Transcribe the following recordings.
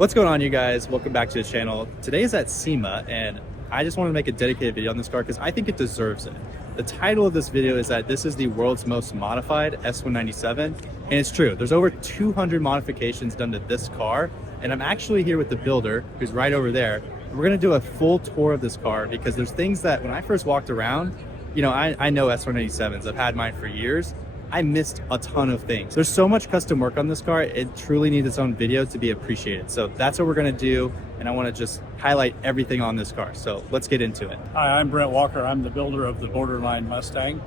What's going on, you guys? Welcome back to the channel. Today is at SEMA, and I just want to make a dedicated video on this car because I think it deserves it. The title of this video is that this is the world's most modified S197, and it's true. There's over 200 modifications done to this car, and I'm actually here with the builder, who's right over there. We're going to do a full tour of this car because there's things that when I first walked around, you know, I know S197s. I've had mine for years. I missed a ton of things. There's so much custom work on this car. It truly needs its own video to be appreciated. So that's what we're gonna do. And I wanna just highlight everything on this car. So let's get into it. Hi, I'm Brent Walker. I'm the builder of the Borderline Mustang.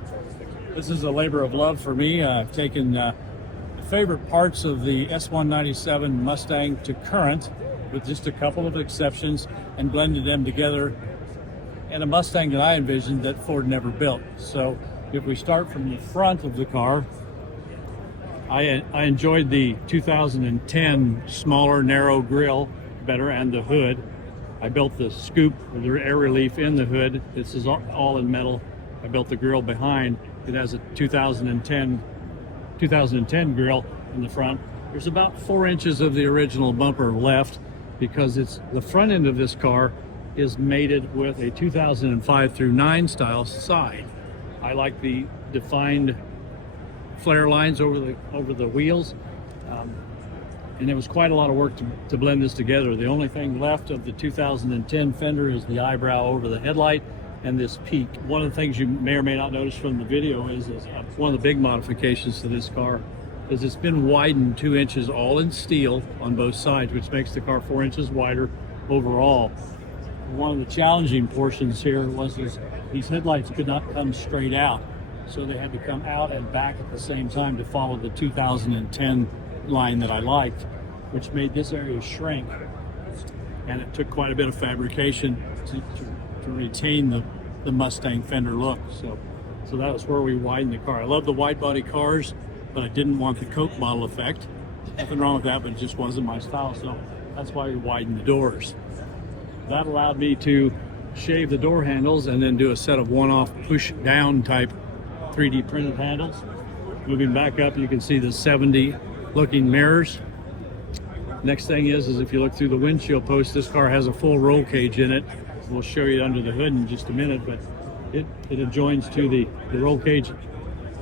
This is a labor of love for me. I've taken the favorite parts of the S197 Mustang to current with just a couple of exceptions and blended them together in a Mustang that I envisioned that Ford never built. So if we start from the front of the car, I enjoyed the 2010 smaller, narrow grille better and the hood. I built the scoop with the air relief in the hood. This is all in metal. I built the grille behind. It has a 2010 grille in the front. There's about 4 inches of the original bumper left because it's the front end of this car is mated with a 2005 through 9 style side. I like the defined flare lines over the wheels, and it was quite a lot of work to blend this together. The only thing left of the 2010 fender is the eyebrow over the headlight and this peak. One of the things you may or may not notice from the video is one of the big modifications to this car is it's been widened 2 inches all in steel on both sides, which makes the car 4 inches wider overall. One of the challenging portions here was these headlights could not come straight out, so they had to come out and back at the same time to follow the 2010 line that I liked, which made this area shrink, and it took quite a bit of fabrication to retain the Mustang fender look. So that was where we widened the car. I love the wide body cars, but I didn't want the Coke bottle effect. Nothing wrong with that, but it just wasn't my style, so that's why we widened the doors. That allowed me to shave the door handles and then do a set of one-off push-down type 3D printed handles. Moving back up, you can see the 70 looking mirrors. Next thing is if you look through the windshield post, this car has a full roll cage in it. We'll show you under the hood in just a minute, but it adjoins to the roll cage.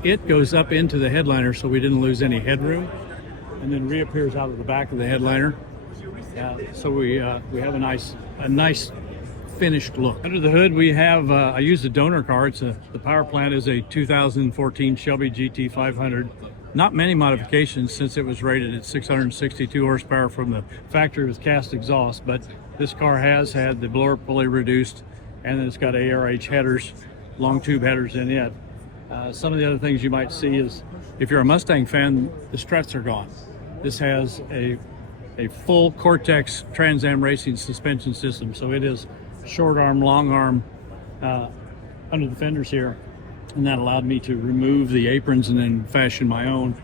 It goes up into the headliner so we didn't lose any headroom, and then reappears out of the back of the headliner. So we have a nice finished look. Under the hood we have, I used a donor car. The power plant is a 2014 Shelby GT 500. Not many modifications since it was rated at 662 horsepower from the factory with cast exhaust, but this car has had the blower pulley reduced, and then it's got ARH headers, long tube headers in it. Some of the other things you might see is, if you're a Mustang fan, the struts are gone. This has a full Cortex Trans Am Racing suspension system, so it is short arm, long arm under the fenders here, and that allowed me to remove the aprons and then fashion my own.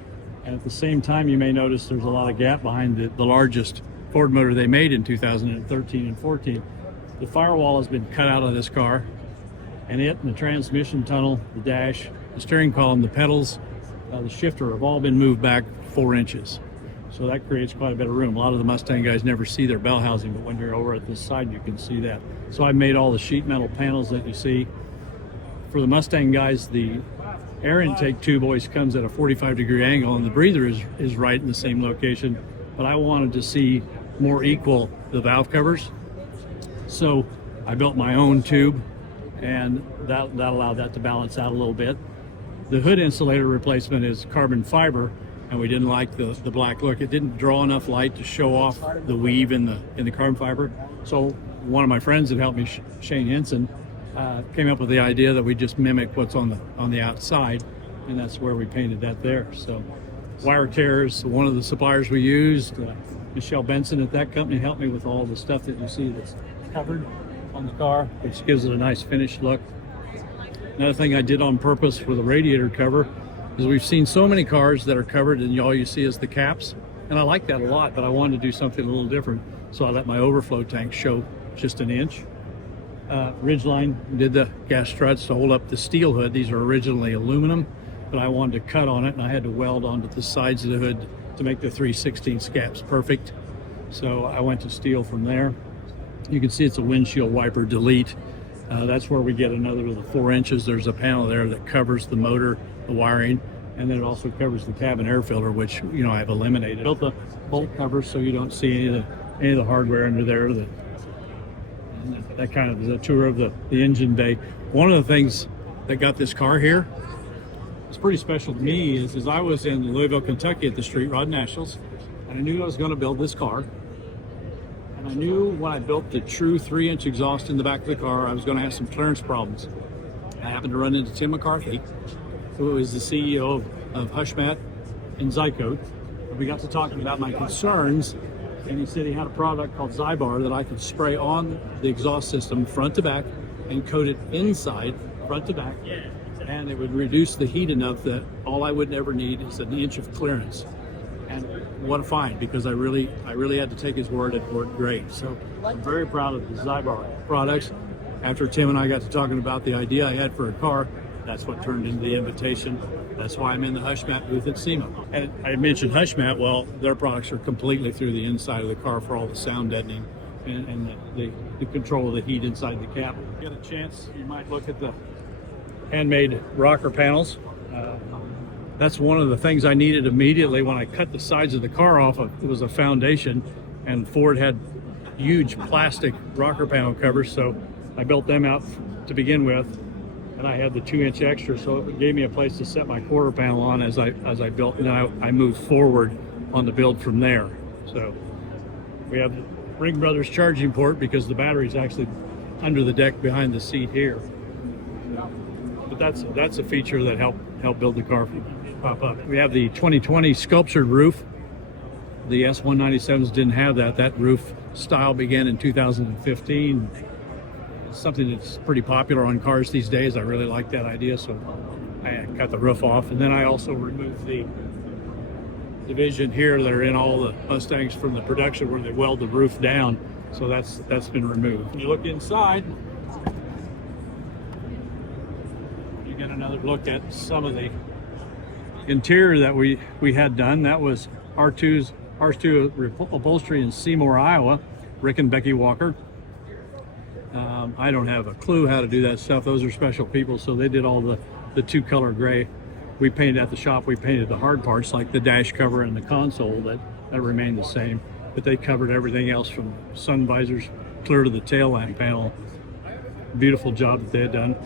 And at the same time, you may notice there's a lot of gap behind the largest Ford motor they made in 2013 and 14. The firewall has been cut out of this car, and the transmission tunnel, the dash, the steering column, the pedals, the shifter have all been moved back 4 inches. So that creates quite a bit of room. A lot of the Mustang guys never see their bell housing, but when you're over at this side, you can see that. So I made all the sheet metal panels that you see. For the Mustang guys, the air intake tube always comes at a 45-degree angle, and the breather is right in the same location. But I wanted to see more equal the valve covers. So I built my own tube, and that allowed that to balance out a little bit. The hood insulator replacement is carbon fiber, and we didn't like the black look. It didn't draw enough light to show off the weave in the carbon fiber. So one of my friends that helped me, Shane Henson, came up with the idea that we just mimic what's on the outside, and that's where we painted that there. So wire tears, one of the suppliers we used, Michelle Benson at that company, helped me with all the stuff that you see that's covered on the car, which gives it a nice finished look. Another thing I did on purpose for the radiator cover is we've seen so many cars that are covered and all you see is the caps, and I like that a lot, but I wanted to do something a little different, so I let my overflow tank show just an inch. Ridgeline did the gas struts to hold up the steel hood. These are originally aluminum, but I wanted to cut on it, and I had to weld onto the sides of the hood to make the 3/16 caps perfect. So I went to steel from there. You can see it's a windshield wiper delete. That's where we get another of the 4 inches. There's a panel there that covers the motor, the wiring, and then it also covers the cabin air filter, which I've eliminated. Built the bolt covers so you don't see any of the hardware under there. That kind of is a tour of the engine bay. One of the things that got this car here, it's pretty special to me, is I was in Louisville, Kentucky at the Street Rod Nationals, and I knew I was going to build this car. And I knew when I built the true 3-inch exhaust in the back of the car, I was going to have some clearance problems. I happened to run into Tim McCarthy, who is the CEO of Hushmat and Zycoat. We got to talking about my concerns, and he said he had a product called Zybar that I could spray on the exhaust system front to back and coat it inside front to back, and it would reduce the heat enough that all I would ever need is an inch of clearance. And what a find, because I really had to take his word and it worked great. So I'm very proud of the Zybar products. After Tim and I got to talking about the idea I had for a car, that's what turned into the invitation. That's why I'm in the Hushmat booth at SEMA. And I mentioned Hushmat, well, their products are completely through the inside of the car for all the sound deadening and the control of the heat inside the cabin. If you get a chance, you might look at the handmade rocker panels. That's one of the things I needed immediately when I cut the sides of the car off. It was a foundation, and Ford had huge plastic rocker panel covers, so I built them out to begin with, and I had the 2-inch extra, so it gave me a place to set my quarter panel on as I built, and I moved forward on the build from there. So we have the Ring Brothers charging port because the battery's actually under the deck behind the seat here. But that's a feature that helped build the car pop up. We have the 2020 sculptured roof. The S197s didn't have that. That roof style began in 2015. It's something that's pretty popular on cars these days. I really like that idea, so I cut the roof off. And then I also removed the division here that are in all the Mustangs from the production where they weld the roof down. So that's been removed. When you look inside, you get another look at some of the interior that we had done. That was R2 upholstery in Seymour, Iowa, Rick and Becky Walker. I don't have a clue how to do that stuff. Those are special people, so they did all the 2-color gray. We painted at the shop. We painted the hard parts like the dash cover and the console that remained the same, but they covered everything else from sun visors clear to the tail lamp panel. Beautiful job that they had done.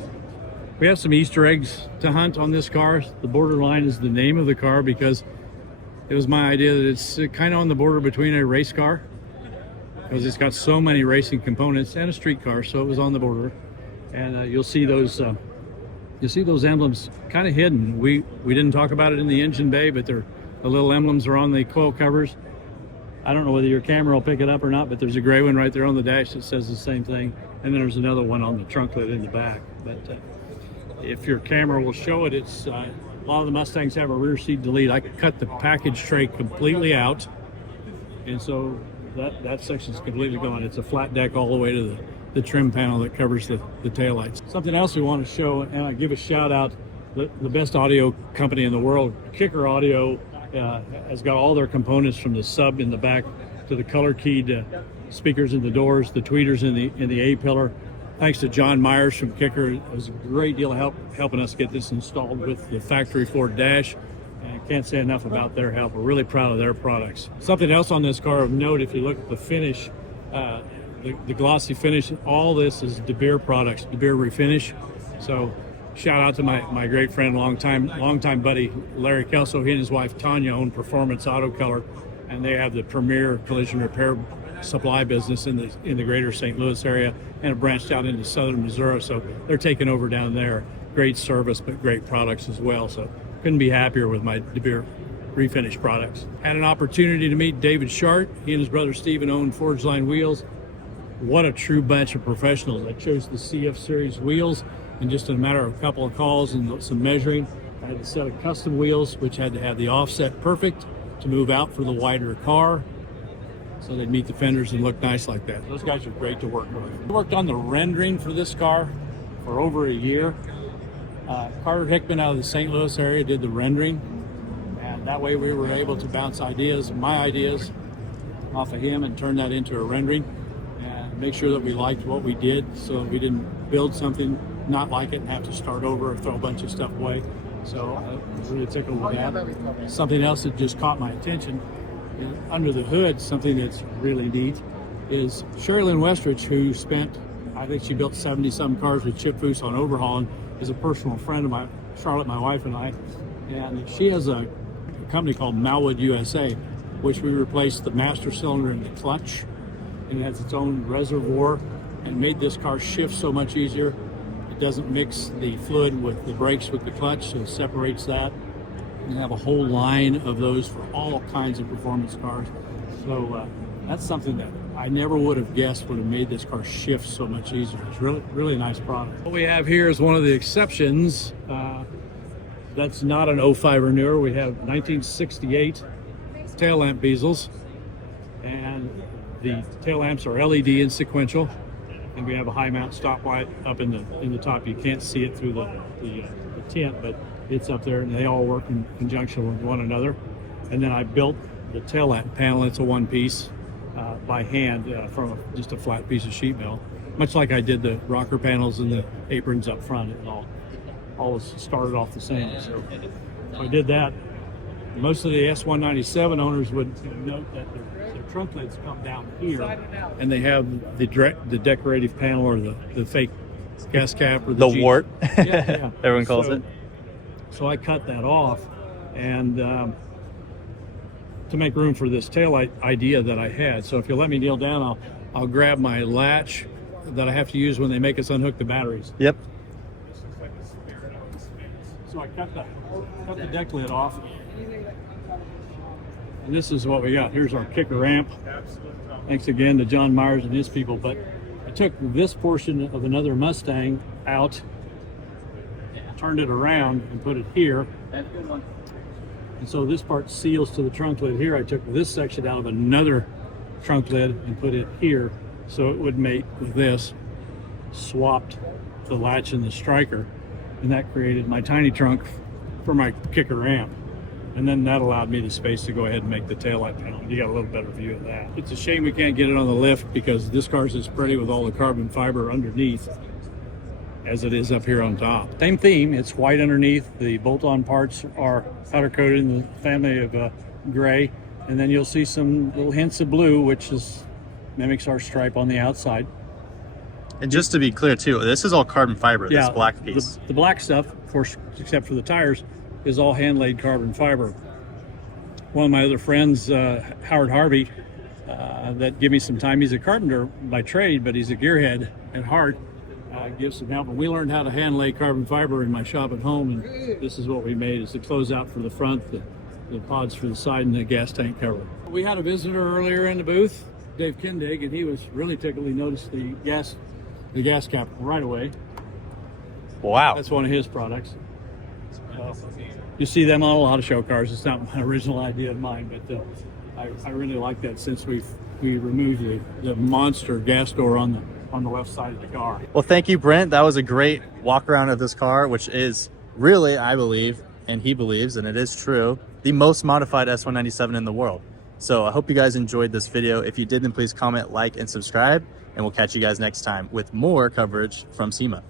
We have some Easter eggs to hunt on this car. The Borderline is the name of the car because it was my idea that it's kind of on the border between a race car, because it's got so many racing components, and a street car, so it was on the border. And you'll see those emblems kind of hidden. We didn't talk about it in the engine bay, but the little emblems are on the coil covers. I don't know whether your camera will pick it up or not, but there's a gray one right there on the dash that says the same thing, and then there's another one on the trunk lid in the back. But if your camera will show it, it's a lot of the Mustangs have a rear seat delete. I cut the package tray completely out, and so that section's completely gone. It's a flat deck all the way to the trim panel that covers the taillights. Something else we want to show, and I give a shout out, the best audio company in the world, Kicker Audio, has got all their components from the sub in the back to the color keyed speakers in the doors, the tweeters in the A-pillar. Thanks to John Myers from Kicker. It was a great deal of help helping us get this installed with the factory Ford dash. And I can't say enough about their help. We're really proud of their products. Something else on this car of note, if you look at the finish, the glossy finish, all this is De Beer products, De Beer refinish. So shout out to my great friend, longtime buddy, Larry Kelso. He and his wife, Tanya, own Performance Auto Color, and they have the premier collision repair supply business in the greater St. Louis area, and have branched out into southern Missouri. So they're taking over down there. Great service, but great products as well. So couldn't be happier with my De Beer refinish products. Had an opportunity to meet David Shart. He and his brother Steven own Forge Line Wheels. What a true bunch of professionals. I chose the CF Series wheels in just a matter of a couple of calls and some measuring. I had a set of custom wheels, which had to have the offset perfect to move out for the wider car, so they'd meet the fenders and look nice like that. Those guys are great to work with. I worked on the rendering for this car for over a year. Carter Hickman out of the St. Louis area did the rendering, and that way we were able to bounce ideas, my ideas, off of him and turn that into a rendering and make sure that we liked what we did, so we didn't build something not like it and have to start over or throw a bunch of stuff away. So I was really tickled with that. Something else that just caught my attention, under the hood, something that's really neat, is Sherilyn Westridge, who spent, I think she built 70-some cars with Chip Foose on overhauling, is a personal friend of Charlotte, my wife, and I. And she has a company called Malwood USA, which we replaced the master cylinder in the clutch, and it has its own reservoir and made this car shift so much easier. It doesn't mix the fluid with the brakes with the clutch, so it separates that. We have a whole line of those for all kinds of performance cars. So that's something that I never would have guessed would have made this car shift so much easier. It's really, really nice product. What we have here is one of the exceptions. That's not an 05 or newer. We have 1968 tail lamp bezels, and the tail lamps are LED and sequential, and we have a high mount stoplight up in the top. You can't see it through the tint, but it's up there, and they all work in conjunction with one another. And then I built the tail lamp panel. It's a one piece by hand from just a flat piece of sheet metal, much like I did the rocker panels and the aprons up front. It all was started off the same. So I did that. Most of the S197 owners would note that their trunk lids come down here, and they have the decorative panel or the fake gas cap or The G. wart, Yeah. everyone calls it. So I cut that off, and to make room for this taillight idea that I had. So if you'll let me kneel down, I'll grab my latch that I have to use when they make us unhook the batteries. Yep. So I cut the deck lid off, and this is what we got. Here's our kicker ramp. Thanks again to John Myers and his people. But I took this portion of another Mustang out, turned it around, and put it here. And so this part seals to the trunk lid here. I took this section out of another trunk lid and put it here, so it would mate with this. Swapped the latch and the striker, and that created my tiny trunk for my kicker ramp. And then that allowed me the space to go ahead and make the taillight panel. You got a little better view of that. It's a shame we can't get it on the lift, because this car's as pretty with all the carbon fiber underneath as it is up here on top. Same theme, it's white underneath. The bolt-on parts are powder coated in the family of gray, and then you'll see some little hints of blue, which mimics our stripe on the outside. And just to be clear too, this is all carbon fiber, this black piece. The black stuff, of course, except for the tires, is all hand-laid carbon fiber. One of my other friends, Howard Harvey, that gave me some time. He's a carpenter by trade, but he's a gearhead at heart. Gives some help. And we learned how to hand-lay carbon fiber in my shop at home, and this is what we made. Is the closeout for the front, the pods for the side, and the gas tank cover. We had a visitor earlier in the booth, Dave Kindig, and he was really tickled. He noticed the gas cap right away. Wow. That's one of his products. You see them on a lot of show cars. It's not my original idea of mine, but I really like that, since we removed the monster gas door on the left side of the car. Well, thank you, Brent. That was a great walk around of this car, which is really, I believe, and he believes, and it is true, the most modified S197 in the world. So I hope you guys enjoyed this video. If you did, then please comment, like, and subscribe, and we'll catch you guys next time with more coverage from SEMA.